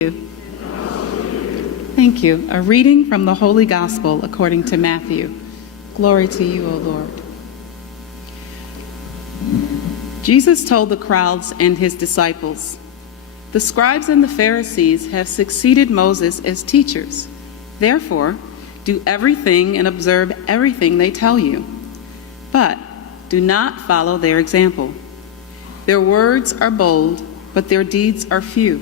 Thank you. A reading from the Holy Gospel according to Matthew. Glory to you, O Lord. Jesus told the crowds and his disciples, "The scribes and the Pharisees have succeeded Moses as teachers. Therefore, do everything and observe everything they tell you. But do not follow their example. Their words are bold, but their deeds are few.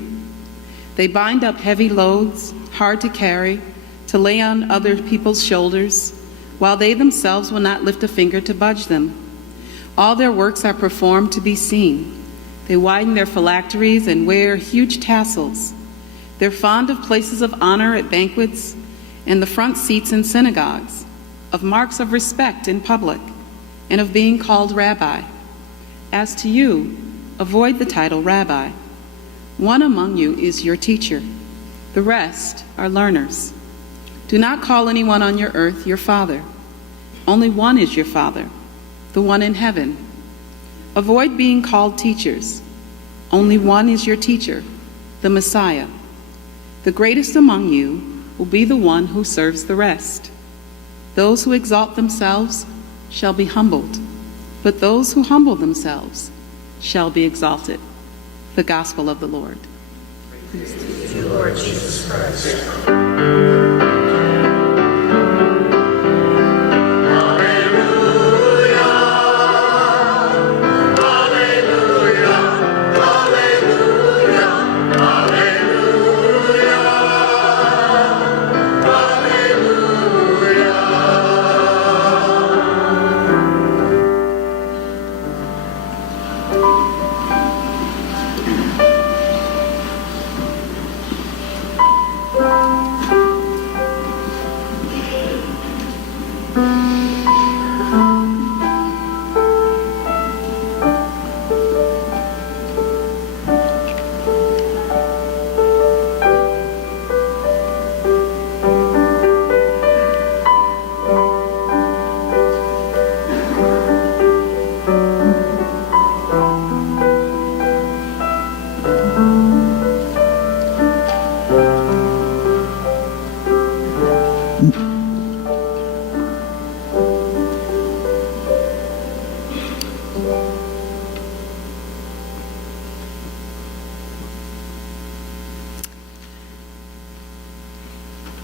They bind up heavy loads, hard to carry, to lay on other people's shoulders, while they themselves will not lift a finger to budge them. All their works are performed to be seen. They widen their phylacteries and wear huge tassels. They're fond of places of honor at banquets and the front seats in synagogues, of marks of respect in public, and of being called rabbi. As to you, avoid the title rabbi. One among you is your teacher. The rest are learners. Do not call anyone on your earth your father. Only one is your Father, the one in heaven. Avoid being called teachers. Only one is your teacher, the Messiah. The greatest among you will be the one who serves the rest. Those who exalt themselves shall be humbled, but those who humble themselves shall be exalted." The Gospel of the Lord. Praise to you, Lord Jesus Christ.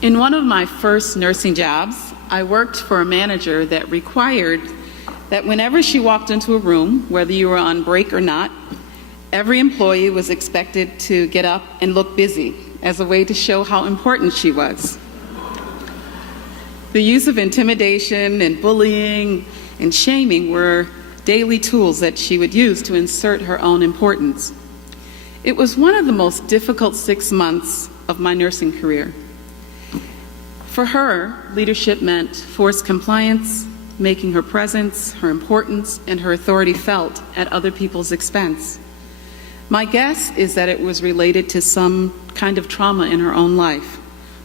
In one of my first nursing jobs, I worked for a manager that required that whenever she walked into a room, whether you were on break or not, every employee was expected to get up and look busy as a way to show how important she was. The use of intimidation and bullying and shaming were daily tools that she would use to insert her own importance. It was one of the most difficult 6 months of my nursing career. For her, leadership meant forced compliance, making her presence, her importance, and her authority felt at other people's expense. My guess is that it was related to some kind of trauma in her own life,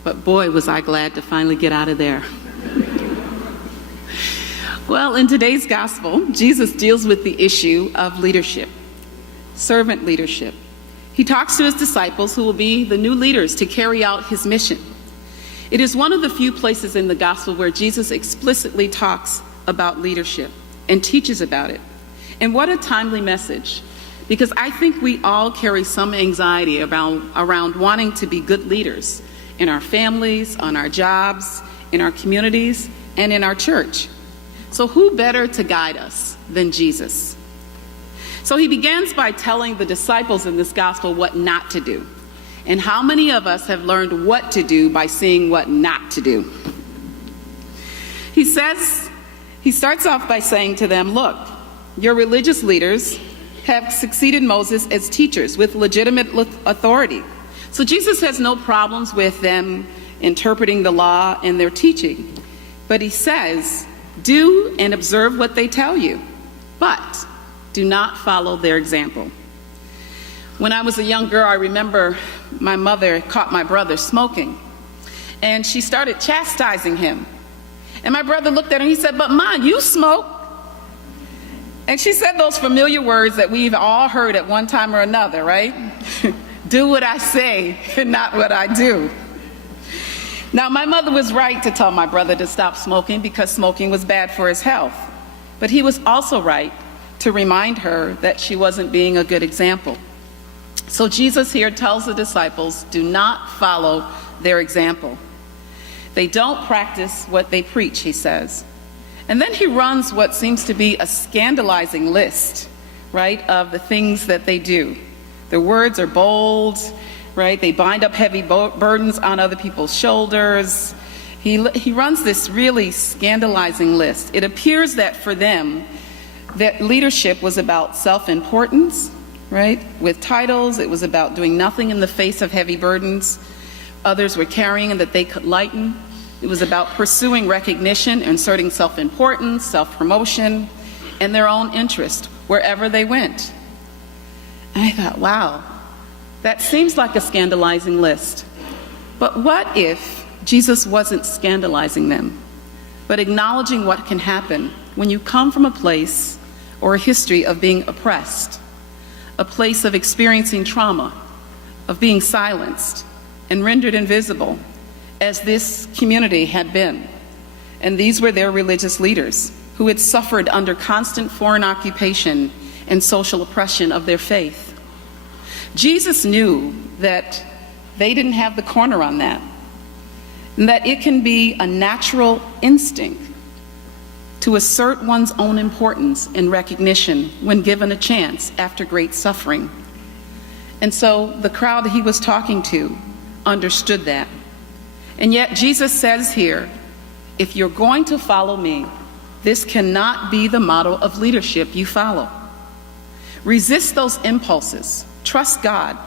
but boy, was I glad to finally get out of there. Well, in today's gospel, Jesus deals with the issue of leadership, servant leadership. He talks to his disciples who will be the new leaders to carry out his mission. It is one of the few places in the gospel where Jesus explicitly talks about leadership and teaches about it. And what a timely message, because I think we all carry some anxiety around wanting to be good leaders in our families, on our jobs, in our communities, and in our church. So who better to guide us than Jesus? So he begins by telling the disciples in this gospel what not to do. And how many of us have learned what to do by seeing what not to do? He starts off by saying to them, look, your religious leaders have succeeded Moses as teachers with legitimate authority. So Jesus has no problems with them interpreting the law and their teaching. But he says, do and observe what they tell you, but do not follow their example. When I was a young girl, I remember my mother caught my brother smoking, and she started chastising him. And my brother looked at her and he said, "But Mom, you smoke." And she said those familiar words that we've all heard at one time or another, right? Do what I say and not what I do. Now, my mother was right to tell my brother to stop smoking because smoking was bad for his health. But he was also right to remind her that she wasn't being a good example. So Jesus here tells the disciples, do not follow their example. They don't practice what they preach, he says. And then he runs what seems to be a scandalizing list, right, of the things that they do. Their words are bold, right? They bind up heavy burdens on other people's shoulders. He runs this really scandalizing list. It appears that for them, that leadership was about self-importance, right? With titles, it was about doing nothing in the face of heavy burdens others were carrying and that they could lighten. It was about pursuing recognition, inserting self-importance, self-promotion, and their own interest wherever they went. And I thought, wow, that seems like a scandalizing list. But what if Jesus wasn't scandalizing them, but acknowledging what can happen when you come from a place or a history of being oppressed, a place of experiencing trauma, of being silenced and rendered invisible, as this community had been. And these were their religious leaders who had suffered under constant foreign occupation and social oppression of their faith. Jesus knew that they didn't have the corner on that, and that it can be a natural instinct to assert one's own importance and recognition when given a chance after great suffering. And so the crowd he was talking to understood that. And yet Jesus says here, if you're going to follow me, this cannot be the model of leadership you follow. Resist those impulses. Trust God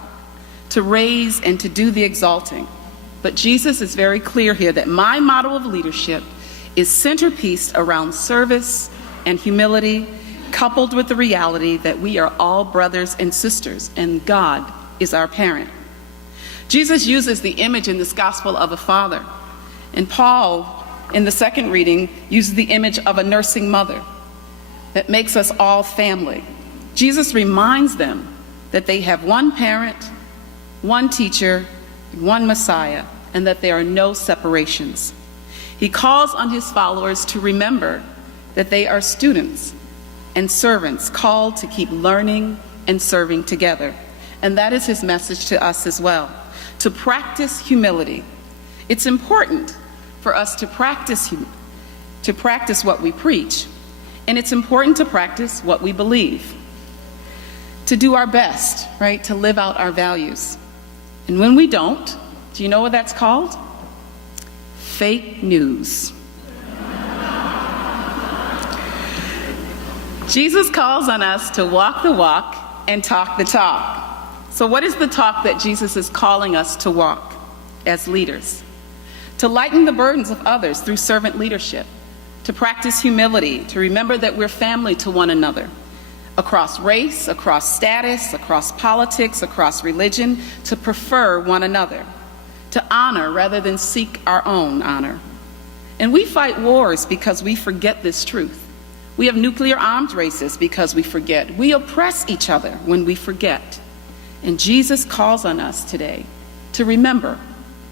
to raise and to do the exalting. But Jesus is very clear here that my model of leadership is centerpieced around service and humility, coupled with the reality that we are all brothers and sisters, and God is our parent. Jesus uses the image in this gospel of a father, and Paul, in the second reading, uses the image of a nursing mother that makes us all family. Jesus reminds them that they have one parent, one teacher, one Messiah, and that there are no separations. He calls on his followers to remember that they are students and servants called to keep learning and serving together. And that is his message to us as well, to practice humility. It's important for us to practice what we preach, and it's important to practice what we believe, to do our best, right, to live out our values. And when we don't, do you know what that's called? Fake news. Jesus calls on us to walk the walk and talk the talk. So what is the talk that Jesus is calling us to walk as leaders? To lighten the burdens of others through servant leadership, to practice humility, to remember that we're family to one another, across race, across status, across politics, across religion, to prefer one another, to honor rather than seek our own honor. And we fight wars because we forget this truth. We have nuclear arms races because we forget. We oppress each other when we forget. And Jesus calls on us today to remember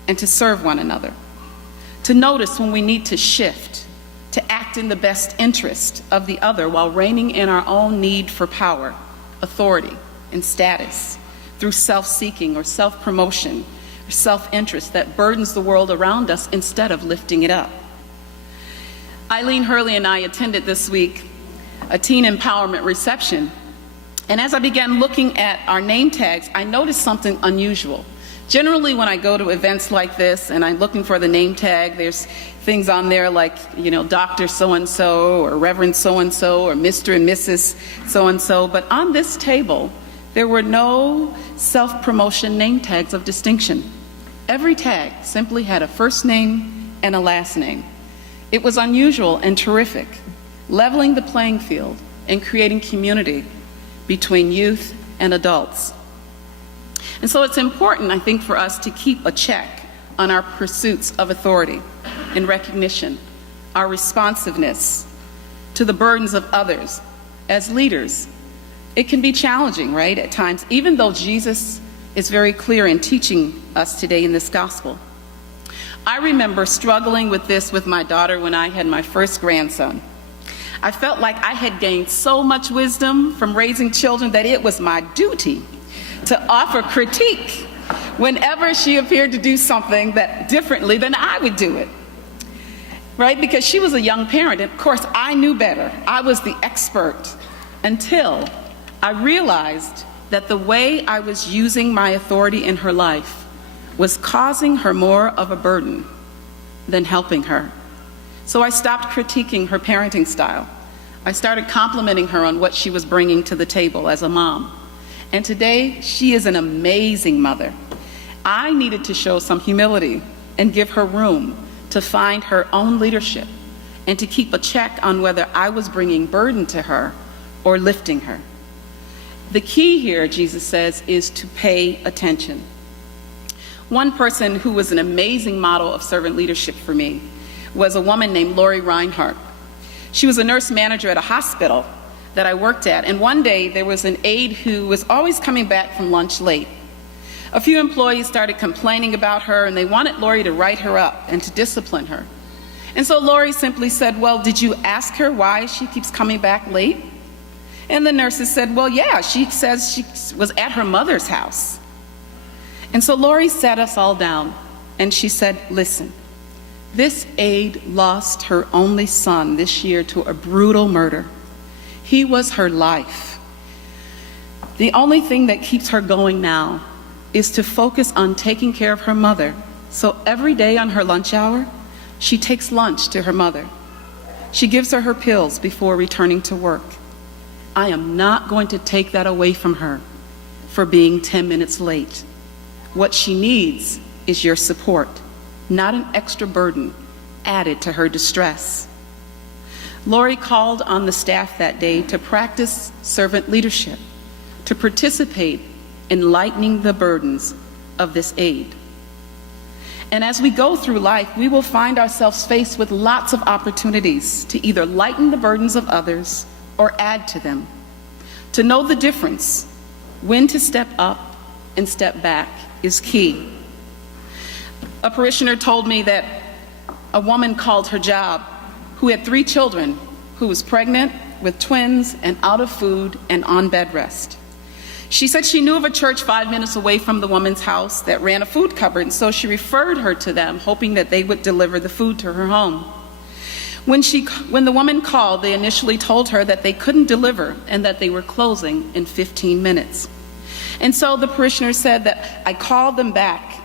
and to serve one another, to notice when we need to shift, to act in the best interest of the other while reining in our own need for power, authority, and status through self-seeking or self-promotion or self-interest that burdens the world around us instead of lifting it up. Eileen Hurley and I attended this week a teen empowerment reception. And as I began looking at our name tags, I noticed something unusual. Generally, when I go to events like this and I'm looking for the name tag, there's things on there like, Dr. So-and-so or Reverend so-and-so or Mr. and Mrs. so-and-so. But on this table, there were no self-promotion name tags of distinction. Every tag simply had a first name and a last name. It was unusual and terrific, leveling the playing field and creating community between youth and adults. And so it's important, I think, for us to keep a check on our pursuits of authority and recognition, our responsiveness to the burdens of others. As leaders, it can be challenging, right, at times, even though Jesus is very clear in teaching us today in this gospel. I remember struggling with this with my daughter when I had my first grandson. I felt like I had gained so much wisdom from raising children that it was my duty to offer critique whenever she appeared to do something that differently than I would do it. Right? Because she was a young parent, and of course I knew better. I was the expert until I realized that the way I was using my authority in her life was causing her more of a burden than helping her. So I stopped critiquing her parenting style. I started complimenting her on what she was bringing to the table as a mom. And today, she is an amazing mother. I needed to show some humility and give her room to find her own leadership and to keep a check on whether I was bringing burden to her or lifting her. The key here, Jesus says, is to pay attention. One person who was an amazing model of servant leadership for me was a woman named Lori Reinhardt. She was a nurse manager at a hospital that I worked at, and one day there was an aide who was always coming back from lunch late. A few employees started complaining about her, and they wanted Lori to write her up and to discipline her. And so Lori simply said, "Well, did you ask her why she keeps coming back late?" And the nurses said, "Well, yeah, she says she was at her mother's house." And so Lori sat us all down, and she said, "Listen, this aide lost her only son this year to a brutal murder. He was her life. The only thing that keeps her going now is to focus on taking care of her mother. So every day on her lunch hour, she takes lunch to her mother. She gives her pills before returning to work. I am not going to take that away from her for being 10 minutes late. What she needs is your support, not an extra burden added to her distress." Lori called on the staff that day to practice servant leadership, to participate in lightening the burdens of this aide. And as we go through life, we will find ourselves faced with lots of opportunities to either lighten the burdens of others or add to them. To know the difference, when to step up and step back, is key. A parishioner told me that a woman called her job who had 3 children, who was pregnant with twins and out of food and on bed rest. She said she knew of a church 5 minutes away from the woman's house that ran a food cupboard, and so she referred her to them, hoping that they would deliver the food to her home. When the woman called, they initially told her that they couldn't deliver and that they were closing in 15 minutes. And so the parishioner said that I called them back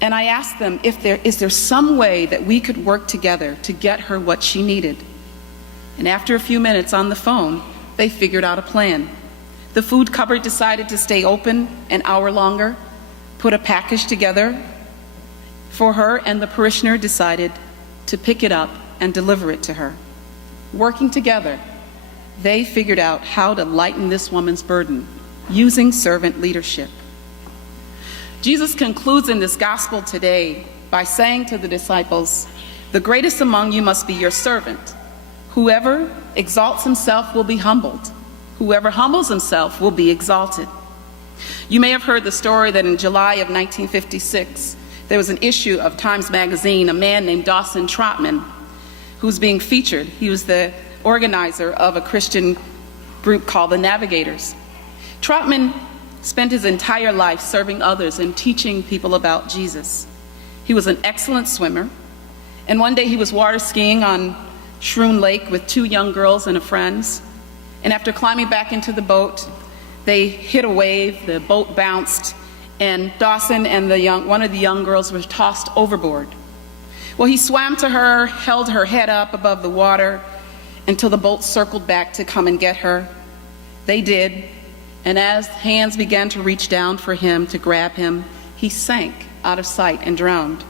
and I asked them if is there some way that we could work together to get her what she needed. And after a few minutes on the phone, they figured out a plan. The food cupboard decided to stay open an hour longer, put a package together for her, and the parishioner decided to pick it up and deliver it to her. Working together, they figured out how to lighten this woman's burden using servant leadership. Jesus concludes in this gospel today by saying to the disciples, "The greatest among you must be your servant. Whoever exalts himself will be humbled. Whoever humbles himself will be exalted." You may have heard the story that in July of 1956, there was an issue of Times Magazine, a man named Dawson Trotman, who was being featured. He was the organizer of a Christian group called the Navigators. Trotman spent his entire life serving others and teaching people about Jesus. He was an excellent swimmer, and one day he was water skiing on Shroon Lake with 2 young girls and a friends, and after climbing back into the boat, they hit a wave, the boat bounced, and Dawson and one of the young girls were tossed overboard. Well, he swam to her, held her head up above the water until the boat circled back to come and get her. They did. And as hands began to reach down for him to grab him, he sank out of sight and drowned.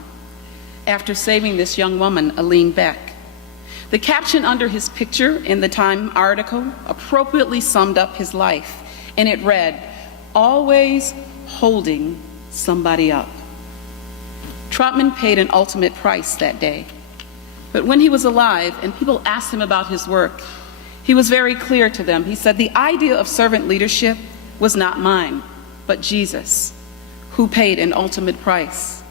After saving this young woman, Aline Beck. The caption under his picture in the Time article appropriately summed up his life, and it read, "Always holding somebody up." Trotman paid an ultimate price that day. But when he was alive and people asked him about his work, he was very clear to them. He said, "The idea of servant leadership was not mine, but Jesus. who paid an ultimate price.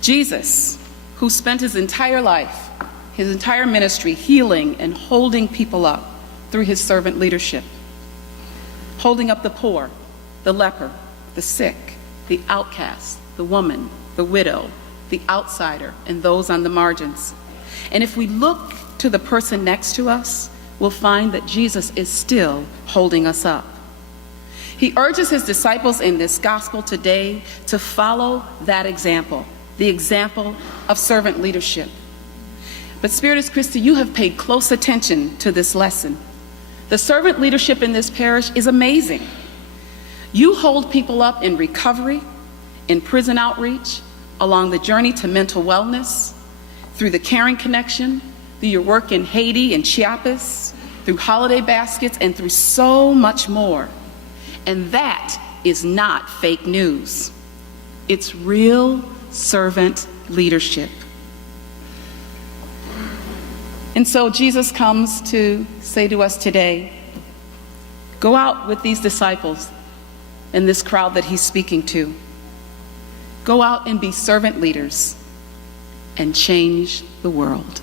Jesus, who spent his entire life, his entire ministry healing and holding people up through his servant leadership, holding up the poor, the leper, the sick, the outcast, the woman, the widow, the outsider, and those on the margins. And if we look to the person next to us, we'll find that Jesus is still holding us up. He urges his disciples in this gospel today to follow that example, the example of servant leadership. But Spiritus Christi, you have paid close attention to this lesson. The servant leadership in this parish is amazing. You hold people up in recovery, in prison outreach, along the journey to mental wellness, through the Caring Connection, through your work in Haiti and Chiapas, through holiday baskets, and through so much more. And that is not fake news. It's real servant leadership. And so Jesus comes to say to us today, go out with these disciples and this crowd that he's speaking to. Go out and be servant leaders and change the world.